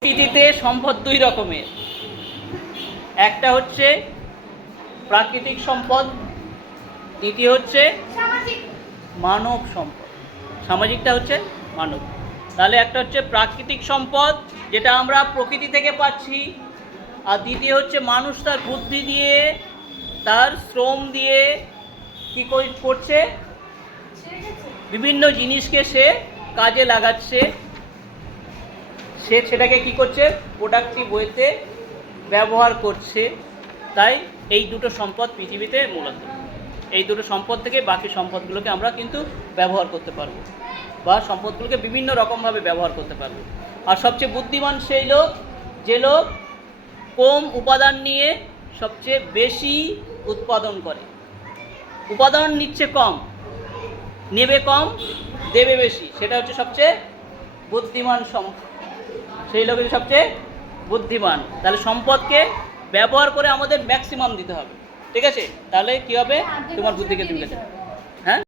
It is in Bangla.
প্রকৃতিতে সম্পদ দুই রকমের। একটা হচ্ছে প্রাকৃতিক সম্পদ দ্বিতীয় হচ্ছে মানব সম্পদ। সামাজিকটা হচ্ছে মানব। তাহলে একটা হচ্ছে প্রাকৃতিক সম্পদ যেটা আমরা প্রকৃতি থেকে পাচ্ছি। আর দ্বিতীয় হচ্ছে মানুষ তার বুদ্ধি দিয়ে তার শ্রম দিয়ে কী করে- করছে? বিভিন্ন জিনিসকে সে কাজে লাগাচ্ছে। সে সেটাকে কি করছে? প্রোডাক্টিভ ওয়েতে ব্যবহার করছে। তাই এই দুটো সম্পদ পৃথিবীতে মূলত। এই দুটো সম্পদ থেকে বাকি সম্পদগুলোকে আমরা কিন্তু ব্যবহার করতে পারব। বা সম্পদগুলোকে বিভিন্ন রকমভাবে ব্যবহার করতে পারব। আর সবচেয়ে বুদ্ধিমান সেই লোক, যে লোক কম উপাদান নিয়ে সবচেয়ে বেশি উৎপাদন করে। উপাদান নিচ্ছে কম, নেবে কম, দেবে বেশি। সেটা হচ্ছে সবচেয়ে বুদ্ধিমান সম্পদ সেই লোক সবচেয়ে বুদ্ধিমান তাহলে সম্পদকে ব্যবহার করে আমাদের ম্যাক্সিমাম দিতে হবে। ঠিক আছে? তাহলে কি হবে? তোমার বুদ্ধিকে তুমি হ্যাঁ?